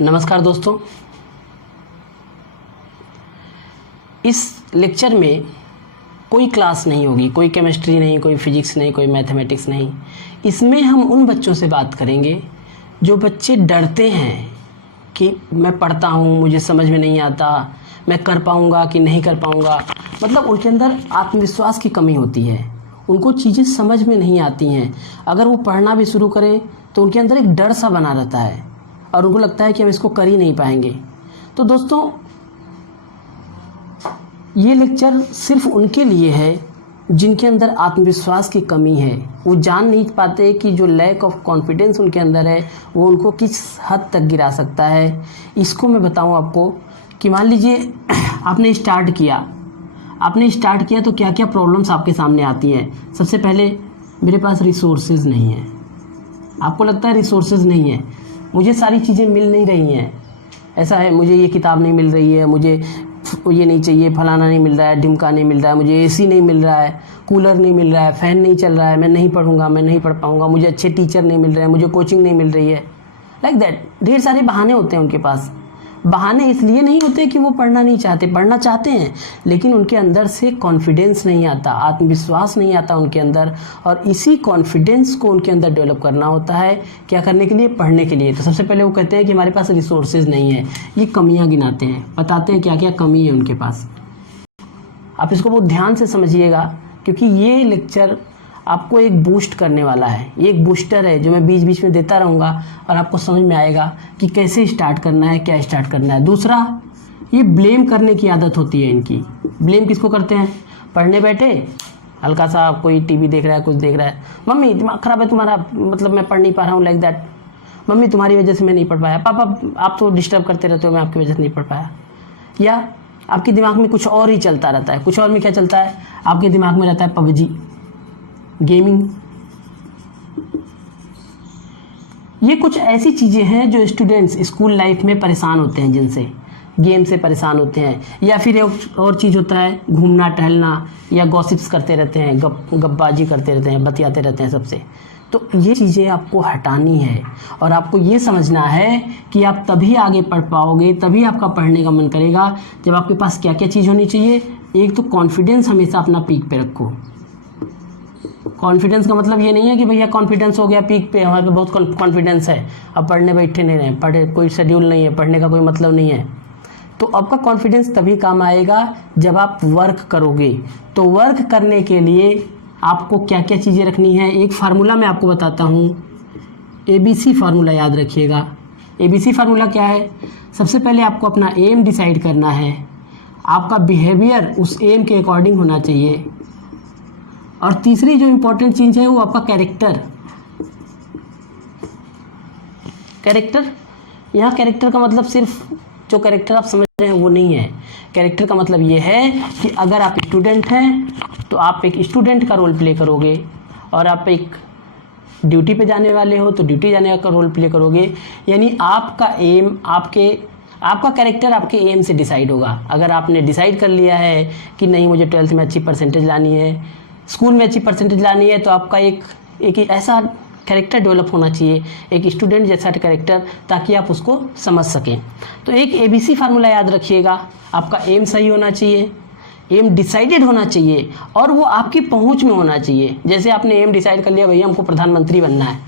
नमस्कार दोस्तों, इस लेक्चर में कोई क्लास नहीं होगी, कोई केमिस्ट्री नहीं, कोई फिजिक्स नहीं, कोई मैथमेटिक्स नहीं। इसमें हम उन बच्चों से बात करेंगे जो बच्चे डरते हैं कि मैं पढ़ता हूँ, मुझे समझ में नहीं आता, मैं कर पाऊँगा कि नहीं कर पाऊँगा। मतलब उनके अंदर आत्मविश्वास की कमी होती है, उनको चीज़ें समझ में नहीं आती हैं। अगर वो पढ़ना भी शुरू करें तो उनके अंदर एक डर सा बना रहता है और उनको लगता है कि हम इसको कर ही नहीं पाएंगे। तो दोस्तों, ये लेक्चर सिर्फ उनके लिए है जिनके अंदर आत्मविश्वास की कमी है। वो जान नहीं पाते कि जो लैक ऑफ कॉन्फिडेंस उनके अंदर है वो उनको किस हद तक गिरा सकता है। इसको मैं बताऊं आपको कि मान लीजिए आपने स्टार्ट किया तो क्या क्या प्रॉब्लम्स आपके सामने आती हैं। सबसे पहले, मेरे पास रिसोर्सेज नहीं है। आपको लगता है रिसोर्सेज नहीं है, मुझे सारी चीज़ें मिल नहीं रही हैं। ऐसा है, मुझे ये किताब नहीं मिल रही है, मुझे ये नहीं चाहिए, फलाना नहीं मिल रहा है, ढिमका नहीं मिल रहा है, मुझे एसी नहीं मिल रहा है, कूलर नहीं मिल रहा है, फ़ैन नहीं चल रहा है, मैं नहीं पढ़ूंगा, मैं नहीं पढ़ पाऊंगा, मुझे अच्छे टीचर नहीं मिल रहे हैं, मुझे कोचिंग नहीं मिल रही है। लाइक दैट ढेर सारे बहाने होते हैं उनके पास। बहाने इसलिए नहीं होते कि वो पढ़ना नहीं चाहते, पढ़ना चाहते हैं, लेकिन उनके अंदर से कॉन्फिडेंस नहीं आता, आत्मविश्वास नहीं आता उनके अंदर। और इसी कॉन्फिडेंस को उनके अंदर डेवलप करना होता है। क्या करने के लिए? पढ़ने के लिए। तो सबसे पहले वो कहते हैं कि हमारे पास रिसोर्सेज नहीं है। ये कमियां गिनाते हैं, बताते हैं क्या क्या कमी है उनके पास। आप इसको बहुत ध्यान से समझिएगा, क्योंकि ये लेक्चर आपको एक बूस्ट करने वाला है। ये एक बूस्टर है जो मैं बीच बीच में देता रहूँगा और आपको समझ में आएगा कि कैसे स्टार्ट करना है, क्या स्टार्ट करना है। दूसरा, ये ब्लेम करने की आदत होती है इनकी। ब्लेम किसको करते हैं? पढ़ने बैठे, हल्का सा कोई टीवी देख रहा है, कुछ देख रहा है, मम्मी दिमाग ख़राब है तुम्हारा, मतलब मैं पढ़ नहीं पा रहा हूँ, लाइक दैट। मम्मी तुम्हारी वजह से मैं नहीं पढ़ पाया, पापा आप तो डिस्टर्ब करते रहते हो, मैं आपकी वजह से नहीं पढ़ पाया। या आपके दिमाग में कुछ और ही चलता रहता है। कुछ और में क्या चलता है? आपके दिमाग में रहता है पबजी, गेमिंग। ये कुछ ऐसी चीज़ें हैं जो स्टूडेंट्स स्कूल लाइफ में परेशान होते हैं, जिनसे गेम से परेशान होते हैं। या फिर एक और चीज़ होता है घूमना टहलना, या गॉसिप्स करते रहते हैं, गप्पाजी करते रहते हैं, बतियाते रहते हैं सबसे। तो ये चीज़ें आपको हटानी है और आपको ये समझना है कि आप तभी आगे पढ़ पाओगे, तभी आपका पढ़ने का मन करेगा जब आपके पास क्या क्या चीज़ होनी चाहिए। एक तो कॉन्फिडेंस हमेशा अपना पीक पे रखो। कॉन्फिडेंस का मतलब ये नहीं है कि भैया कॉन्फिडेंस हो गया पीक पे, हमारे पे बहुत कॉन्फिडेंस है, अब पढ़ने बैठे नहीं रहे, पढ़े कोई शेड्यूल नहीं है, पढ़ने का कोई मतलब नहीं है। तो आपका कॉन्फिडेंस तभी काम आएगा जब आप वर्क करोगे। तो वर्क करने के लिए आपको क्या क्या चीज़ें रखनी है, एक फार्मूला मैं आपको बताता हूँ। ABC फार्मूला याद रखिएगा। ABC फार्मूला क्या है? सबसे पहले आपको अपना एम डिसाइड करना है, आपका बिहेवियर उस एम के अकॉर्डिंग होना चाहिए, और तीसरी जो इम्पोर्टेंट चीज़ है वो आपका कैरेक्टर। यहाँ कैरेक्टर का मतलब सिर्फ जो कैरेक्टर आप समझ रहे हैं वो नहीं है। कैरेक्टर का मतलब ये है कि अगर आप स्टूडेंट हैं तो आप एक स्टूडेंट का रोल प्ले करोगे, और आप एक ड्यूटी पे जाने वाले हो तो ड्यूटी जाने का रोल प्ले करोगे। यानी आपका एम, आपका कैरेक्टर आपके एम से डिसाइड होगा। अगर आपने डिसाइड कर लिया है कि नहीं मुझे 12th में अच्छी परसेंटेज लानी है, स्कूल में अच्छी परसेंटेज लानी है, तो आपका एक ऐसा कैरेक्टर डेवलप होना चाहिए, एक स्टूडेंट जैसा कैरेक्टर, ताकि आप उसको समझ सकें। तो एक ABC फार्मूला याद रखिएगा। आपका एम सही होना चाहिए, एम डिसाइडेड होना चाहिए, और वो आपकी पहुंच में होना चाहिए। जैसे आपने एम डिसाइड कर लिया, भैया हमको प्रधानमंत्री बनना है,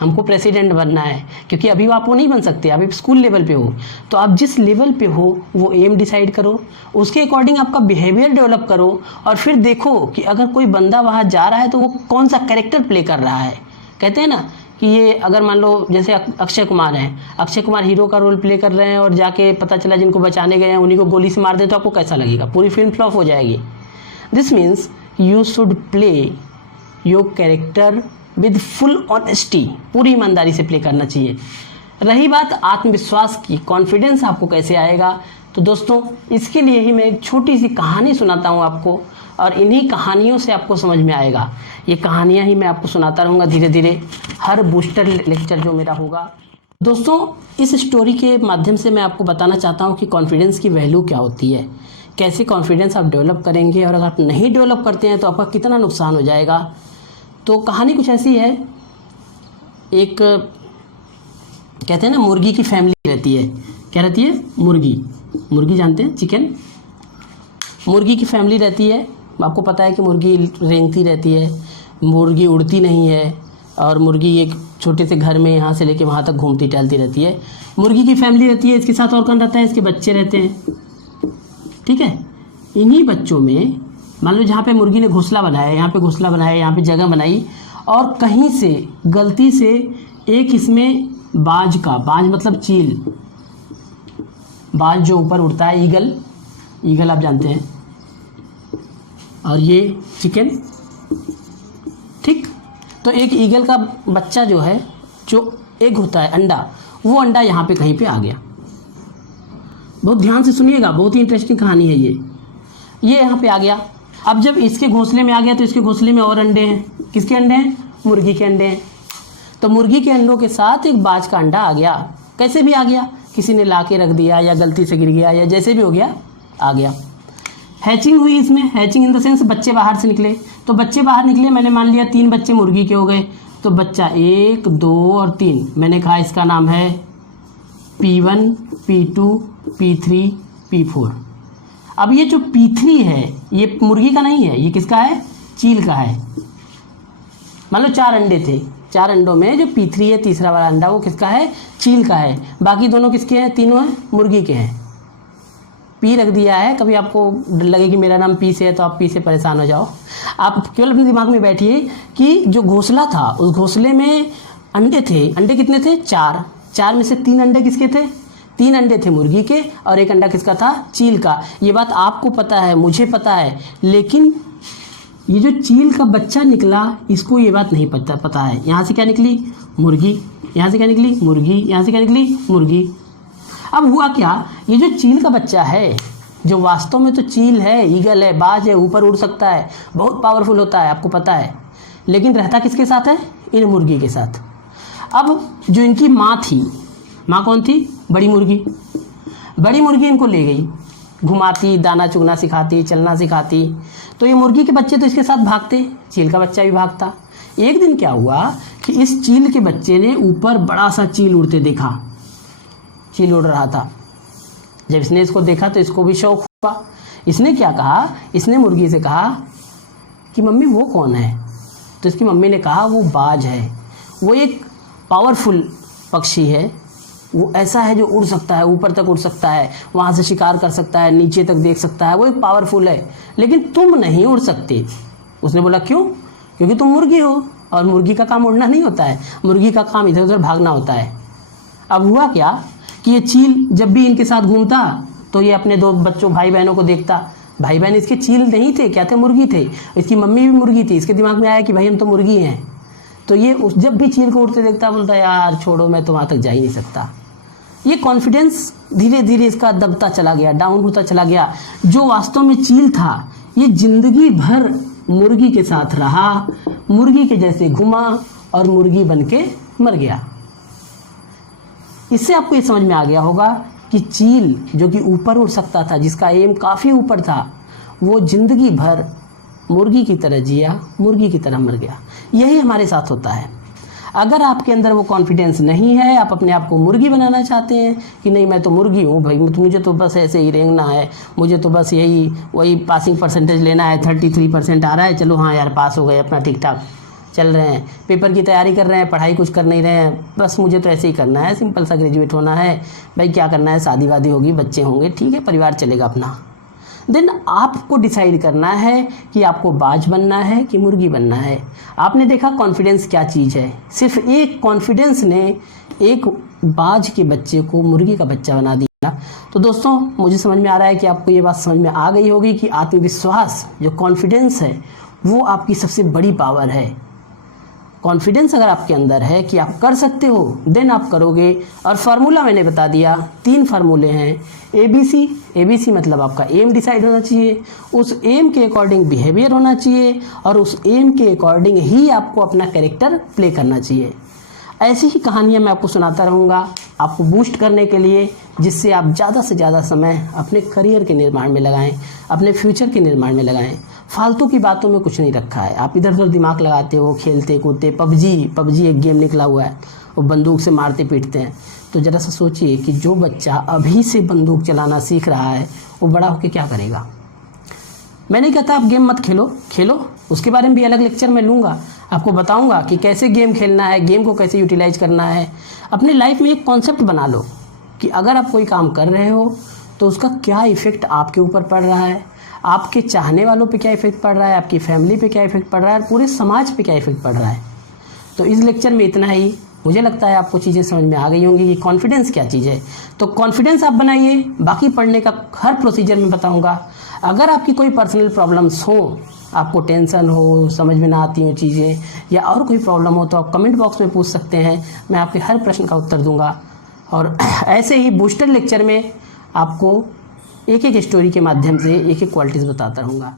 हमको प्रेसिडेंट बनना है, क्योंकि अभी आप वो नहीं बन सकते, अभी स्कूल लेवल पे हो। तो आप जिस लेवल पे हो वो एम डिसाइड करो, उसके अकॉर्डिंग आपका बिहेवियर डेवलप करो, और फिर देखो कि अगर कोई बंदा वहाँ जा रहा है तो वो कौन सा कैरेक्टर प्ले कर रहा है। कहते हैं ना कि ये अगर मान लो जैसे अक्षय कुमार हैं, अक्षय कुमार हीरो का रोल प्ले कर रहे हैं और जाके पता चला जिनको बचाने गए हैं उन्हीं को गोली से मार दे, तो आपको कैसा लगेगा? पूरी फिल्म फ्लॉप हो जाएगी। This means you should play your character with full honesty, पूरी ईमानदारी से प्ले करना चाहिए। रही बात आत्मविश्वास की, कॉन्फिडेंस आपको कैसे आएगा, तो दोस्तों इसके लिए ही मैं एक छोटी सी कहानी सुनाता हूँ आपको, और इन्हीं कहानियों से आपको समझ में आएगा। ये कहानियाँ ही मैं आपको सुनाता रहूँगा धीरे धीरे, हर बूस्टर लेक्चर जो मेरा होगा। दोस्तों, इस स्टोरी के माध्यम से मैं आपको बताना चाहता हूँ कि कॉन्फिडेंस की वैल्यू क्या होती है, कैसे कॉन्फिडेंस आप डेवलप करेंगे, और अगर आप नहीं डेवलप करते हैं तो आपका कितना नुकसान हो जाएगा। तो कहानी कुछ ऐसी है, एक कहते हैं ना मुर्गी की फैमिली रहती है, क्या रहती है? मुर्गी। मुर्गी जानते हैं, चिकन। मुर्गी की फैमिली रहती है। आपको पता है कि मुर्गी रेंगती रहती है, मुर्गी उड़ती नहीं है, और मुर्गी एक छोटे से घर में यहाँ से लेके वहाँ तक घूमती टहलती रहती है। मुर्गी की फैमिली रहती है, इसके साथ और कौन रहता है? इसके बच्चे रहते हैं, ठीक है। इन्हीं बच्चों में मान लो जहाँ पे मुर्गी ने घोंसला बनाया, यहाँ पे घोंसला बनाया, यहाँ पे जगह बनाई, और कहीं से गलती से एक इसमें बाज मतलब चील, बाज जो ऊपर उड़ता है, ईगल आप जानते हैं, और ये चिकन, ठीक। तो एक ईगल का बच्चा जो है, जो एग होता है, अंडा, वो अंडा यहाँ पे कहीं पे आ गया। बहुत ध्यान से सुनिएगा, बहुत ही इंटरेस्टिंग कहानी है ये यहाँ पे आ गया। अब जब इसके घोंसले में आ गया तो इसके घोंसले में और अंडे हैं। किसके अंडे हैं? मुर्गी के अंडे हैं। तो मुर्गी के अंडों के साथ एक बाज का अंडा आ गया। कैसे भी आ गया, किसी ने ला के रख दिया, या गलती से गिर गया, या जैसे भी हो गया, आ गया। हैचिंग हुई इसमें, हैचिंग इन द सेंस बच्चे बाहर से निकले। तो बच्चे बाहर निकले, मैंने मान लिया 3 बच्चे मुर्गी के हो गए। तो बच्चा 1, 2 और 3, मैंने कहा इसका नाम है P1, P2, P3, P4। अब ये जो P3 है, ये मुर्गी का नहीं है, ये किसका है? चील का है। मान लो 4 अंडे थे, 4 अंडों में जो P3 है, तीसरा वाला अंडा, वो किसका है? चील का है। बाकी दोनों किसके हैं? तीनों हैं मुर्गी के हैं। P रख दिया है। कभी आपको लगे कि मेरा नाम P से है तो आप P से परेशान हो जाओ। आप केवल अपने दिमाग में बैठिए कि जो घोंसला था, उस घोंसले में अंडे थे। अंडे कितने थे? 4। 4 में से 3 अंडे किसके थे? 3 अंडे थे मुर्गी के, और 1 अंडा किसका था? चील का। ये बात आपको पता है, मुझे पता है, लेकिन ये जो चील का बच्चा निकला, इसको ये बात नहीं पता है। यहाँ से क्या निकली? मुर्गी। यहाँ से क्या निकली? मुर्गी। यहाँ से क्या निकली? मुर्गी। अब हुआ क्या, ये जो चील का बच्चा है, जो वास्तव में तो चील है, ईगल है, बाज है, ऊपर उड़ सकता है, बहुत पावरफुल होता है, आपको पता है, लेकिन रहता किसके साथ है? इन मुर्गी के साथ। अब जो इनकी माँ थी, माँ कौन थी? बड़ी मुर्गी। बड़ी मुर्गी इनको ले गई, घुमाती, दाना चुगना सिखाती, चलना सिखाती। तो ये मुर्गी के बच्चे तो इसके साथ भागते, चील का बच्चा भी भागता। एक दिन क्या हुआ कि इस चील के बच्चे ने ऊपर बड़ा सा चील उड़ते देखा, चील उड़ रहा था। जब इसने इसको देखा तो इसको भी शौक हुआ। इसने क्या कहा? इसने मुर्गी से कहा कि मम्मी वो कौन है? तो इसकी मम्मी ने कहा वो बाज है, वो एक पावरफुल पक्षी है, वो ऐसा है जो उड़ सकता है, ऊपर तक उड़ सकता है, वहाँ से शिकार कर सकता है, नीचे तक देख सकता है, वो एक पावरफुल है, लेकिन तुम नहीं उड़ सकते। उसने बोला क्यों? क्योंकि तुम मुर्गी हो, और मुर्गी का काम उड़ना नहीं होता है, मुर्गी का काम इधर उधर भागना होता है। अब हुआ क्या कि ये चील जब भी इनके साथ घूमता तो ये अपने 2 बच्चों, भाई बहनों को देखता। भाई बहन इसके चील नहीं थे, क्या थे? मुर्गी थे। इसकी मम्मी भी मुर्गी थी। इसके दिमाग में आया कि भाई हम तो मुर्गी हैं। तो ये जब भी चील को उड़ते देखता बोलता यार छोड़ो, मैं तो वहाँ तक जा ही नहीं सकता। ये कॉन्फिडेंस धीरे धीरे इसका दबता चला गया, डाउन होता चला गया। जो वास्तव में चील था, ये जिंदगी भर मुर्गी के साथ रहा, मुर्गी के जैसे घुमा, और मुर्गी बन के मर गया। इससे आपको ये समझ में आ गया होगा कि चील जो कि ऊपर उड़ सकता था, जिसका एम काफ़ी ऊपर था, वो जिंदगी भर मुर्गी की तरह जिया, मुर्गी की तरह मर गया। यही हमारे साथ होता है। अगर आपके अंदर वो कॉन्फिडेंस नहीं है, आप अपने आप को मुर्गी बनाना चाहते हैं कि नहीं मैं तो मुर्गी हूँ भाई, मुझे तो बस ऐसे ही रेंगना है, मुझे तो बस यही वही पासिंग परसेंटेज लेना है, 33% आ रहा है, चलो हाँ यार पास हो गए, अपना ठीक ठाक चल रहे हैं, पेपर की तैयारी कर रहे हैं, पढ़ाई कुछ कर नहीं रहे हैं, बस मुझे तो ऐसे ही करना है, सिंपल सा ग्रेजुएट होना है, भाई क्या करना है, शादी वादी होगी, बच्चे होंगे, ठीक है, परिवार चलेगा अपना। देन आपको डिसाइड करना है कि आपको बाज बनना है कि मुर्गी बनना है। आपने देखा कॉन्फिडेंस क्या चीज़ है। सिर्फ एक कॉन्फिडेंस ने एक बाज के बच्चे को मुर्गी का बच्चा बना दिया। तो दोस्तों मुझे समझ में आ रहा है कि आपको ये बात समझ में आ गई होगी कि आत्मविश्वास जो कॉन्फिडेंस है वो आपकी सबसे बड़ी पावर है। कॉन्फिडेंस अगर आपके अंदर है कि आप कर सकते हो, देन आप करोगे। और फार्मूला मैंने बता दिया, 3 फार्मूले हैं। ABC मतलब आपका एम डिसाइड होना चाहिए, उस एम के अकॉर्डिंग बिहेवियर होना चाहिए, और उस एम के अकॉर्डिंग ही आपको अपना कैरेक्टर प्ले करना चाहिए। ऐसी ही कहानियाँ मैं आपको सुनाता रहूँगा आपको बूस्ट करने के लिए, जिससे आप ज़्यादा से ज़्यादा समय अपने करियर के निर्माण में लगाएं, अपने फ्यूचर के निर्माण में लगाएं। फालतू की बातों में कुछ नहीं रखा है। आप इधर उधर दिमाग लगाते हो, खेलते कूदते, पबजी एक गेम निकला हुआ है, वो बंदूक से मारते पीटते हैं। तो ज़रा सा सोचिए कि जो बच्चा अभी से बंदूक चलाना सीख रहा है वो बड़ा होकर क्या करेगा। मैं नहीं कहता आप गेम मत खेलो, उसके बारे में भी अलग लेक्चर मैं लूँगा, आपको बताऊँगा कि कैसे गेम खेलना है, गेम को कैसे यूटिलाइज करना है। अपनी लाइफ में एक कॉन्सेप्ट बना लो कि अगर आप कोई काम कर रहे हो तो उसका क्या इफ़ेक्ट आपके ऊपर पड़ रहा है, आपके चाहने वालों पे क्या इफ़ेक्ट पड़ रहा है, आपकी फैमिली पे क्या इफ़ेक्ट पड़ रहा है और पूरे समाज पे क्या इफ़ेक्ट पड़ रहा है। तो इस लेक्चर में इतना ही। मुझे लगता है आपको चीज़ें समझ में आ गई होंगी कि कॉन्फिडेंस क्या चीज़ है। तो कॉन्फिडेंस आप बनाइए, बाकी पढ़ने का हर प्रोसीजर में बताऊंगा। अगर आपकी कोई पर्सनल प्रॉब्लम्स हो, आपको टेंशन हो, समझ में ना आती हो चीज़ें या और कोई प्रॉब्लम हो तो आप कमेंट बॉक्स में पूछ सकते हैं, मैं आपके हर प्रश्न का उत्तर दूंगा। और ऐसे ही बूस्टर लेक्चर में आपको एक एक स्टोरी के माध्यम से एक एक क्वालिटीज़ बताता रहूँगा।